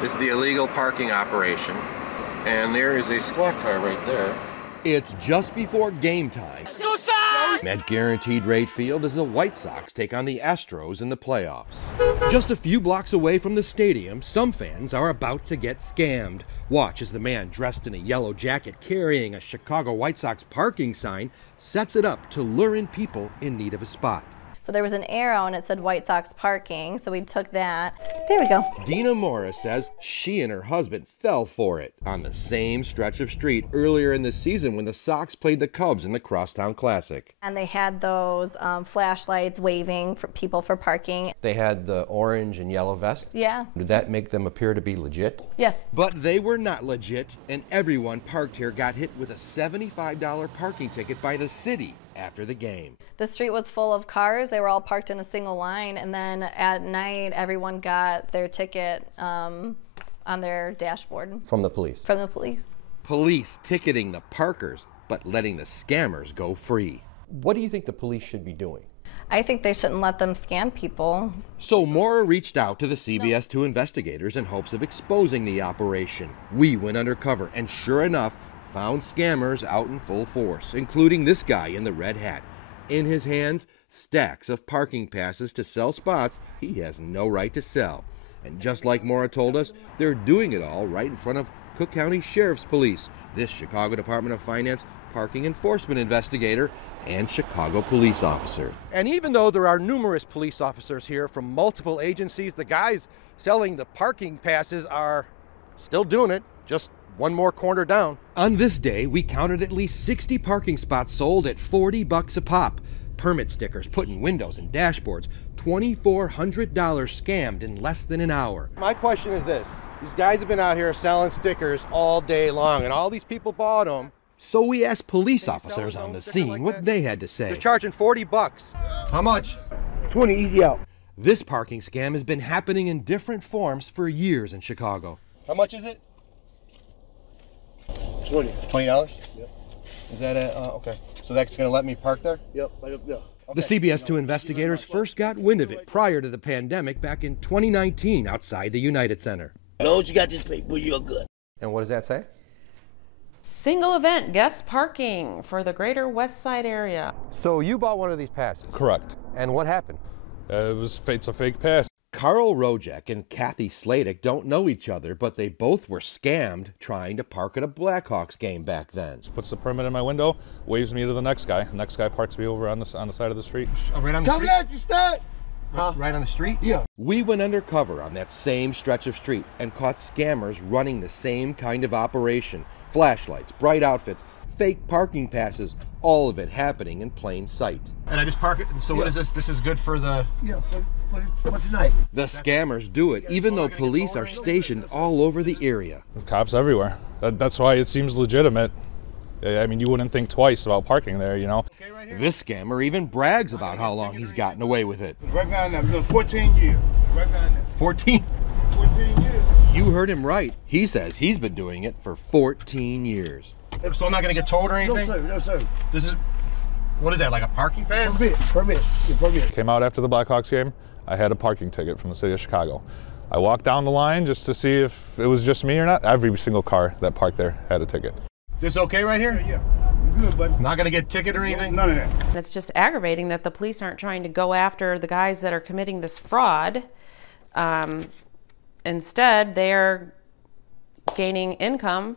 This is the illegal parking operation, and there is a squad car right there. It's just before game time. Let's go Sox! At Guaranteed Rate Field as the White Sox take on the Astros in the playoffs. Just a few blocks away from the stadium, some fans are about to get scammed. Watch as the man dressed in a yellow jacket carrying a Chicago White Sox parking sign sets it up to lure in people in need of a spot. So there was an arrow and it said White Sox parking, so we took that. There we go. Dina Morris says she and her husband fell for it on the same stretch of street earlier in the season when the Sox played the Cubs in the Crosstown Classic. And they had those flashlights waving for people for parking. They had the orange and yellow vests? Yeah. Did that make them appear to be legit? Yes. But they were not legit, and everyone parked here got hit with a $75 parking ticket by the city after the game. The street was full of cars. They were all parked in a single line, and then at night everyone got their ticket on their dashboard. From the police? From the police. Police ticketing the parkers, but letting the scammers go free. What do you think the police should be doing? I think they shouldn't let them scam people. So Maura reached out to the CBS 2 investigators in hopes of exposing the operation. We went undercover, and sure enough, found scammers out in full force, including this guy in the red hat. In his hands, stacks of parking passes to sell spots he has no right to sell. And just like Maura told us, they're doing it all right in front of Cook County Sheriff's Police, this Chicago Department of Finance parking enforcement investigator, and Chicago police officer. And even though there are numerous police officers here from multiple agencies, the guys selling the parking passes are still doing it, just one more corner down. On this day, we counted at least 60 parking spots sold at $40 a pop. Permit stickers put in windows and dashboards, $2,400 scammed in less than an hour. My question is this. These guys have been out here selling stickers all day long, and all these people bought them. So we asked police officers on the scene what they had to say. They're charging $40. How much? 20, easy out. This parking scam has been happening in different forms for years in Chicago. How much is it? 20. $20? Yep. Is that okay. So that's going to let me park there? Yep, right up there. The CBS 2 investigators first got wind of it prior to the pandemic back in 2019 outside the United Center. As long as you got this paper, you're good. And what does that say? Single event guest parking for the greater West Side area. So you bought one of these passes? Correct. And what happened? It's a fake pass. Carl Rojek and Kathy Sladek don't know each other, but they both were scammed trying to park at a Blackhawks game back then. Puts the permit in my window, waves me to the next guy. The next guy parks me over on the side of the street. Right on the Coming street? at you, Stat! Huh? Right on the street? Yeah. We went undercover on that same stretch of street and caught scammers running the same kind of operation. Flashlights, bright outfits, fake parking passes, all of it happening in plain sight. And I just park it, so what is this? This is good for the... Yeah, for tonight. The scammers do it, even though police are stationed all over the area. Cops everywhere. That's why it seems legitimate. I mean, you wouldn't think twice about parking there, you know. This scammer even brags about how long he's gotten away with it. Right behind that, 14 years. Right behind that. 14? 14 years. You heard him right. He says he's been doing it for 14 years. So I'm not going to get towed or anything? No, sir. No, sir. This is... What is that, like a parking pass? Permit. Came out after the Blackhawks game. I had a parking ticket from the city of Chicago. I walked down the line just to see if it was just me or not. Every single car that parked there had a ticket. This okay right here? Yeah. You're good, buddy. Not going to get ticket or anything? None of that. And it's just aggravating that the police aren't trying to go after the guys that are committing this fraud. Instead, they're gaining income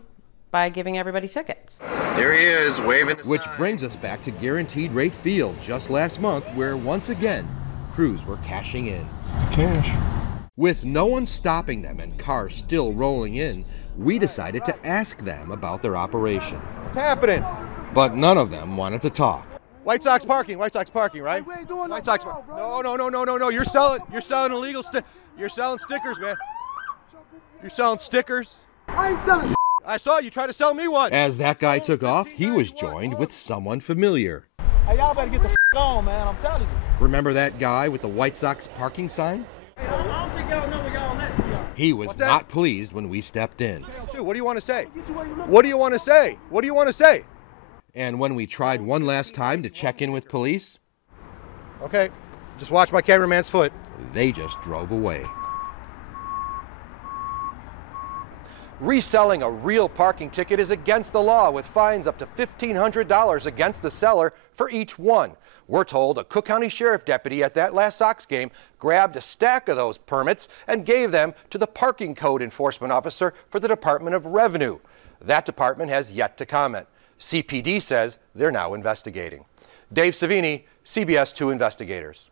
by giving everybody tickets. There he is, waving the Which sign. brings us back to Guaranteed Rate Field just last month, where once again, crews were cashing in. It's the cash. With no one stopping them and cars still rolling in, we decided to ask them about their operation. What's happening? But none of them wanted to talk. White Sox parking, right? We ain't doing White no Sox fraud, bro. No. You're selling illegal you're selling stickers, man. You're selling stickers. I ain't selling I saw you try to sell me one. As that guy took off, he was joined with someone familiar. Hey, y'all better get the on, man. I'm telling you. Remember that guy with the White Sox parking sign? Hey, I don't think y'all know where y'all at, y'all. He was not pleased when we stepped in. What do you want to say? What do you want to say? What do you want to say? And when we tried one last time to check in with police, Okay, just watch my cameraman's foot. they just drove away. Reselling a real parking ticket is against the law, with fines up to $1,500 against the seller for each one. We're told a Cook County Sheriff deputy at that last Sox game grabbed a stack of those permits and gave them to the parking code enforcement officer for the Department of Revenue. That department has yet to comment. CPD says they're now investigating. Dave Savini, CBS 2 Investigators.